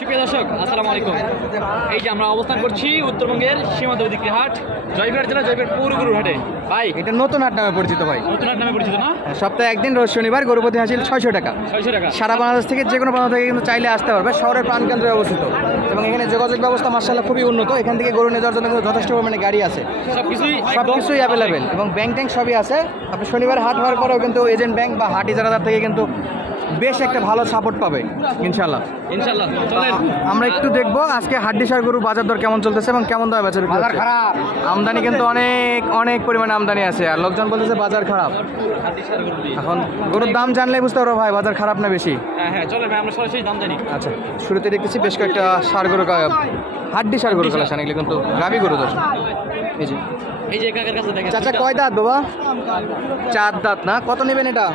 সুপ্রিয় দর্শক আসসালামু আলাইকুম। এই যে আমরা অবস্থান করছি উত্তরবঙ্গের সীমান্তবিক্রি হাট জয়বিহার জেলা জয়বিহার পৌরগুরুর হাটে। ভাই এটা নতুন হাট নামে পরিচিত ভাই। নতুন হাট নামে পরিচিত না? সপ্তাহে একদিন রোজ শনিবার গরুপতি হাসিল ছয়শো টাকা। ছয়শো টাকা। সারা বাংলাদেশ থেকে যে কোনো প্রান্ত থেকে কিন্তু চাইলে আসতে পারবে। শহরের প্রাণকেন্দ্রে অবস্থিত। এবং এখানে যোগাযোগ ব্যবস্থা মার্শাল্লাহ খুবই উন্নত। এখান থেকে গরু নিয়ে যাওয়ার জন্য কিন্তু যথেষ্ট পরিমাণে গাড়ি আছে। সব কিছুই সব কিছুই অ্যাভেলেবেল এবং ব্যাংক ট্যাঙ্ক সবই আছে। আপনি শনিবার হাট হওয়ার পরেও কিন্তু এজেন্ট ব্যাংক বা হাট ইজারাদার থেকে কিন্তু বেশ একটা ভালো সাপোর্ট পাবে ইনশাল্লাহ ইনশাল্লাহ আমরা একটু দেখব আজকে হাড্ডি সার গরু বাজার দর কেমন চলতেছে এবং কেমন দামে বেচা বিক্রি আমদানি কিন্তু অনেক অনেক পরিমাণে আমদানি আছে আর লোকজন বলতেছে বাজার খারাপ। এখন গরুর দাম জানলে বুঝতে পারব ভাই বাজার খারাপ না বেশি? হ্যাঁ হ্যাঁ চলেন ভাই আমরা সরাসরি দাম জানি। আচ্ছা শুরুতে দেখতেছি বেশ কয়েকটা সার গরু হাড্ডি সার গরু কালেকশন এগুলো কিন্তু গাভি গরু দশ এই যে। এই যে কাকার কাছে দেখেন। চাচা কয় দাঁত বাবা? চার দাঁত না? কত নেবেন এটা?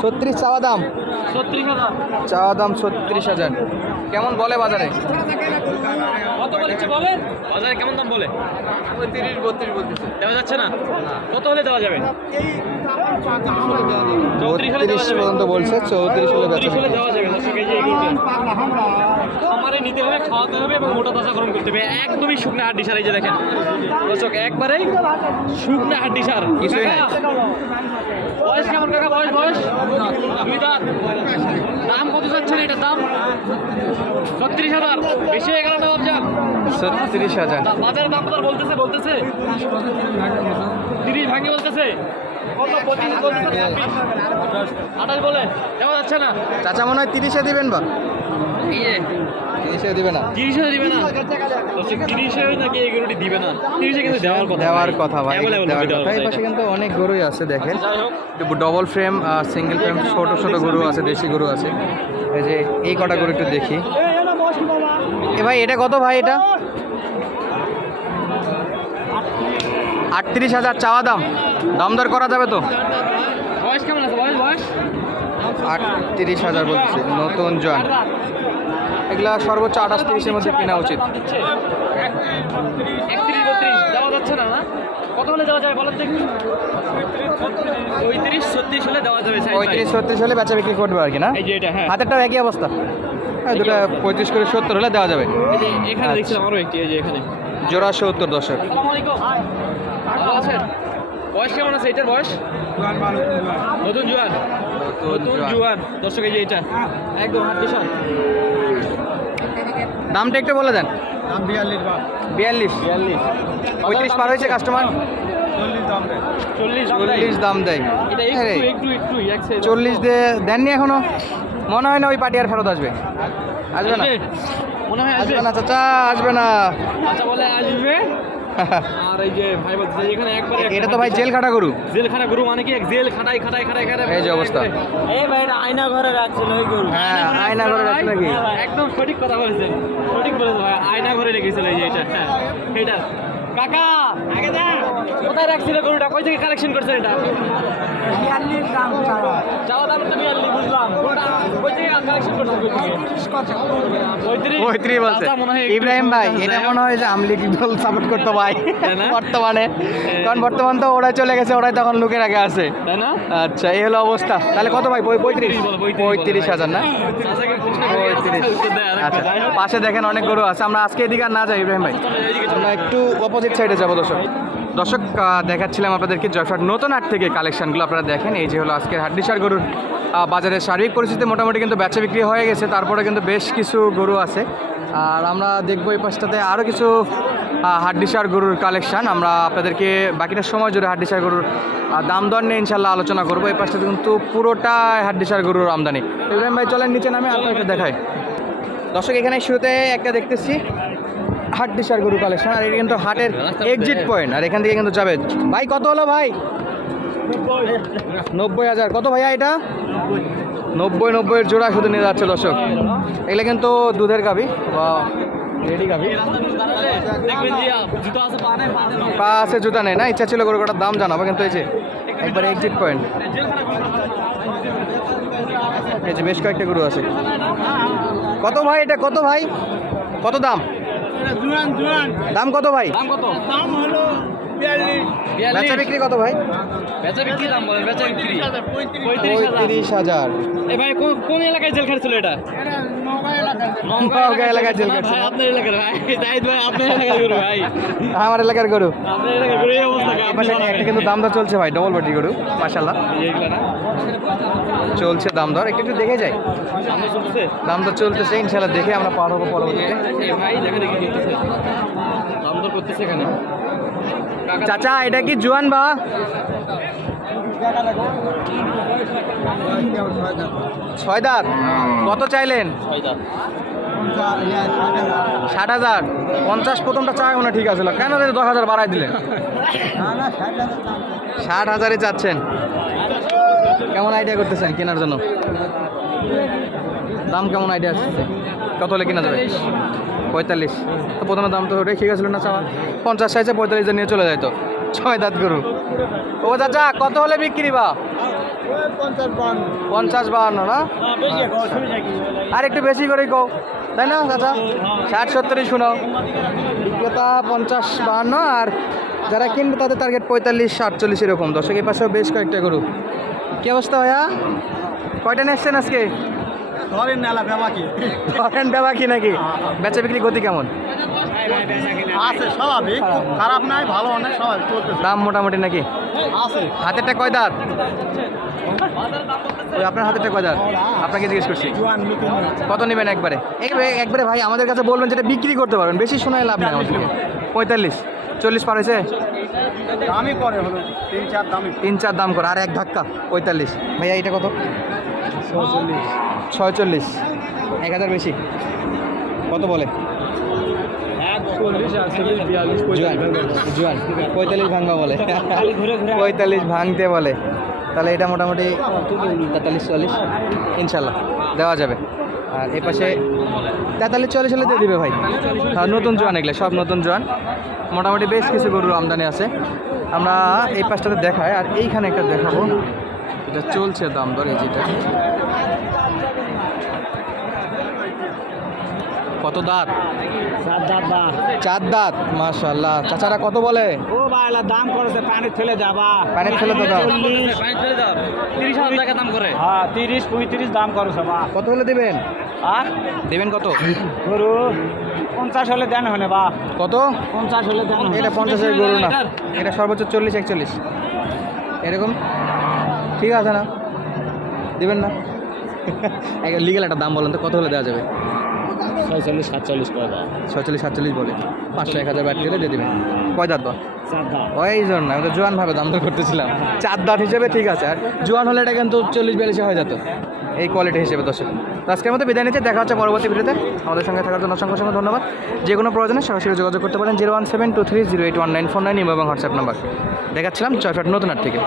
ছত্রিশ চাওয়া দাম? চাওয়া দাম ছত্রিশ হাজার। কেমন বলে বাজারে? কত বলেছে বলেন বাজারে কেমন দাম বলে? তিরিশ বত্রিশ বত্রিশ দেওয়া যাচ্ছে না? কত হলে দেওয়া যাবে? চৌত্রিশ পর্যন্ত বলছে চৌত্রিশ হলে। দেওয়া যাবে খামারে নিতে হবে খাওয়াতে হবে এবং মোটা তাজাকরণ করতে হবে। একদমই শুকনো হাড্ডি সার এই যে দেখেন। দর্শক একবারেই শুকনো হাড্ডি সার। কিছুই নাই। বয়স কেমন কাকা? বয়স বয়স? দুই দাঁত দাম কত যাচ্ছেন এটার দাম? ছত্রিশ হাজার। বেশি হয়ে গেল না বাবজান ছত্রিশ হাজার। বাজারের দাম কত বলতেছে বলতেছে। তিরিশ ভাঙে বলতেছে। আঠাশ বলে। দেওয়া যাচ্ছে না। চাচা মনে হয় তিরিশে দিবেন বা? এই তিরিশে দিবে না। তিরিশে দিবে না। তিরিশে নাকি এই গরুটি দিবে না? তিরিশে কিন্তু দেওয়ার কথা। দেওয়ার কথা ভাই দেওয়ার কথা। এই পাশে কিন্তু অনেক গরুই আছে দেখেন। ডবল ফ্রেম সিঙ্গেল ফ্রেম ছোট ছোট গরু আছে দেশি গরু আছে। এই যে এই কটা গরু একটু দেখি। এ ভাই এটা কত ভাই এটা? আটত্রিশ হাজার চাওয়া দাম। দাম দর করা যাবে তো? বয়স কেমন আছে? বয়স বয়স? আটত্রিশ হাজার বলছে নতুন জয়েন এগুলা সর্বোচ্চ আঠাশ তিরিশের মধ্যে কেনা উচিত। পঁয়ত্রিশ ছত্রিশ হলে বেচা বিক্রি করবে আর কি না? হ্যাঁ। হাতেরটাও একই অবস্থা। দুটো পঁয়ত্রিশ করে সত্তর হলে দেওয়া যাবে। আচ্ছা। জোড়া সত্তর দশক ভালো আছেন? বয়স কেমন আছে এটার বয়স? নতুন জুয়ান। নতুন জুয়ান। দর্শক এই যে এটা একদম হাত বিশাল দামটা একটু বলে দেন। বিয়াল্লিশ বিয়াল্লিশ? পঁয়ত্রিশ পার হয়েছে কাস্টমার চল্লিশ দাম দেয়। চল্লিশ দেননি এখনও? মনে হয় না ওই পার্টি আর ফেরত আসবে। আসবে না? মনে হয় আসবে? না চাচা আসবে না। আচ্ছা বলে আসবে? আর এই যে ভাই বলছে এখানে একবার এটা তো ভাই জেল খাটা গরু। জেল খাটা গরু মানে কি? জেল খাটাই খাটাই খাটাই খাটাই এই যে অবস্থা। এই ভাই এটা আয়না ঘরে রাখছিল ওই গরু। হ্যাঁ, আয়না ঘরে রাখছিল নাকি? একদম সঠিক কথা বলেছেন। সঠিক বলেছেন ভাই আয়না ঘরে রেখেছিল এই যে এটা। হ্যাঁ এটা। কাকা আগে যা কোথায় রাখছিল গরুটা? কই থেকে কালেকশন করছেন এটা? চাওয়া দাম তো বিয়াল্লিশ বুঝলাম। গরুটা কই থেকে কালেকশন করছেন? পঁয়ত্রিশ পঁয়ত্রিশ? বলছে। চাচা হয় একটু ইব্রাহিম ভাই এটা মনে হয় যে আমলিগ দল সাপোর্ট করতো ভাই বর্তমানে। কারণ বর্তমান তো ওরাই চলে গেছে ওরাই তখন লোকের আগে আছে। আচ্ছা এই হলো অবস্থা। তাহলে কত ভাই পঁয়- পঁয়ত্রিশ? পঁয়ত্রিশ। হাজার না? পঁয়ত্রিশ। আচ্ছা পাশে দেখেন অনেক গরু আছে। আমরা আজকে এদিকে আর না যাই ইব্রাহিম ভাই। আমরা একটু অপোজিট সাইডে যাব, দর্শক। দর্শক দেখাচ্ছিলাম আপনাদেরকে জয়ফাট নতুন হাট থেকে কালেকশনগুলো আপনারা দেখেন। এই যে হলো আজকের হাড্ডিসার গরুর বাজারের সার্বিক পরিস্থিতি মোটামুটি কিন্তু বেচা বিক্রি হয়ে গেছে, তারপরে কিন্তু বেশ কিছু গরু আছে। আর আমরা দেখব এই পাশটাতে আরও কিছু হাড্ডিসার গরুর কালেকশন। আমরা আপনাদেরকে বাকিটা সময় জুড়ে হাড্ডিসার গরুর দাম দর নিয়ে ইনশাল্লাহ আলোচনা করব। এই পাশটাতে কিন্তু পুরোটাই হাড্ডিসার গরুর আমদানি। ইব্রাহিম ভাই, চলেন নিচে নামে আপনাকে দেখায় দর্শক, এখানে শুরুতে একটা দেখতেছি। হাট দিশার গরু কালেকশন আর এটা কিন্তু হাটের এক্সিট পয়েন্ট আর এখান থেকে কিন্তু যাবে। ভাই কত হলো ভাই? নব্বই হাজার। কত ভাইয়া এটা? নব্বই নব্বইয়ের জোড়া শুধু নিয়ে যাচ্ছে দর্শক। এগুলো কিন্তু দুধের গাবি বা রেডি গাবি। পা আছে জুতা নেই না? ইচ্ছা ছিল গরু কটার দাম জানাব কিন্তু এই যে একবার এক্সিট পয়েন্ট এই যে বেশ কয়েকটা গরু আছে। কত ভাই এটা? কত ভাই? কত দাম? দাম কত ভাই? দাম কত? বেচা বিক্রি কত ভাই? বেচা বিক্রি দাম বলেন বেচা বিক্রি। পঁয়ত্রিশ হাজার। এ ভাই কোন কোন এলাকায় জেল খাটছিল এটা? নওগাঁ এলাকায় জেল খাটছিল। আপনার এলাকার ভাই। জাহিদ ভাই আপনার এলাকার গরু ভাই। আমার এলাকার গরু। আপনার এলাকার গরু এই অবস্থা একটা কিন্তু দাম দর চলছে ভাই ডবল বডি গরু এইগুলা না? চলছে দাম দর একটু একটু দেখে যাই। দাম দর চলতেছে? ইনশাল্লাহ দেখে আমরা পার হব পরবর্তীতে। ভাই দেখা দেখি চাচা, এটা কি জুয়ান বা ছয় দাঁত কত চাইলেন? ষাট হাজার। পঞ্চাশ প্রথমটা চাই না ঠিক আছে, কেন দশ হাজার বাড়াই দিলেন? ষাট হাজারে চাচ্ছেন। কেমন আইডিয়া করতেছেন কেনার জন্য? দাম কেমন আইডিয়া আসছে কত হলে কেনা যাবে? পঁয়তাল্লিশ। তো প্রথমে দাম তো ওটাই ঠিক আছিল না, চাওয়া। পঞ্চাশ সাইজে পঁয়তাল্লিশ নিয়ে চলে যায় তো। ছয় দাঁত গরু। ও চাচা, কত হলে বিক্রি বা? পঞ্চাশ বাহান্ন না? আর একটু বেশি করেই কও। তাই না, চাচা? ষাট, সত্তরই শোনাও বিক্রেতা পঞ্চাশ বাহান্ন, আর যারা কিনবে তাদের টার্গেট পঁয়তাল্লিশ আটচল্লিশ এরকম। দর্শক, এই পাশেও বেশ কয়েকটা গরু। কি অবস্থা ভাইয়া? কয়টা নিচ্ছেন আজকে? ধরেন মেলা ধরেন নাকি? বেচা বিক্রি গতি কেমন? আছে স্বাভাবিক খারাপ নাই ভালো অনেক চলতেছে। দাম মোটামুটি নাকি? আছে। হাতেরটা কয় দাঁত? ওই আপনার হাতেরটা কয় দাঁত? আপনাকে জিজ্ঞেস করছি। কত নেবেন একবারে? একবারে ভাই আমাদের কাছে বলবেন যেটা বিক্রি করতে পারবেন। বেশি শোনায় লাভ নেই আমাদের। পঁয়তাল্লিশ। চল্লিশ পার হয়েছে? দামই করে হলো তিন চার তিন চার দাম করে আর এক ধাক্কা পঁয়তাল্লিশ। ভাইয়া এটা কত? ছচল্লিশ ছয়চল্লিশ। এক হাজার বেশি। কত বলে? জুয়ান পঁয়তাল্লিশ ভাঙবা বলে। পঁয়তাল্লিশ ভাঙতে বলে। তাহলে এটা মোটামুটি তেতাল্লিশ চল্লিশ ইনশাল্লাহ দেওয়া যাবে। আর এ পাশে তেতাল্লিশ চল্লিশ হলে দিয়ে দিবে ভাই। নতুন জোয়ান এগুলো সব নতুন জোয়ান। মোটামুটি বেশ কিছু গরুর আমদানি আছে। আমরা এই পাশটাতে দেখাই আর এইখানে একটা দেখাবো। এটা চলছে দাম দর এই যেটা। কত দাঁত? চার দাঁত মাশাল্লাহ চাচারা কত বলে? ও ভাইলা দাম করেছে পানি ফেলে যাবা পানি ফেলে তো দাও। পানি ফেলে দাও। তিরিশ হাজার টাকা দাম করে। হ্যাঁ তিরিশ পঁয়ত্রিশ দাম করেছে বা। কত হলে দেবেন? আর দেবেন কত? গরু পঞ্চাশ হলে দেন হনে বা। কত? পঞ্চাশ হলে দেন। এটা পঞ্চাশের গরু না। এটা সর্বোচ্চ চল্লিশ একচল্লিশ। এরকম? ঠিক আছে না? দেবেন না? লিগেল একটা দাম বলেন তো কত হলে দেওয়া যাবে? ছয়চল্লিশ সাতচল্লিশ করে ছয়চল্লিশ সাতচল্লিশ বলে। পাঁচশো এক হাজার ব্যাট দিয়ে দেবেন কয় দাঁত ওই জন্য আমি তো জোয়ানভাবে দাম দর করতেছিলাম। চার দাঁত হিসেবে ঠিক আছে। আর জোয়ান হলে এটা কিন্তু চল্লিশ বিয়াল্লিশে হয়ে যেত। এই কোয়ালিটি হিসেবে দর্শক। তো আজকের মতো বিদায় নিচ্ছে। দেখা হচ্ছে পরবর্তী ভিডিওতে। আমাদের সঙ্গে থাকার জন্য অসংখ্য অসংখ্য ধন্যবাদ। যে কোনো প্রয়োজনে সরাসরি যোগাযোগ করতে পারেন। Zero one seven two three zero eight one nine four nine এবং হোয়াটসঅ্যাপ নাম্বার। দেখাচ্ছিলাম চয়ফাট নতুন হাট থেকে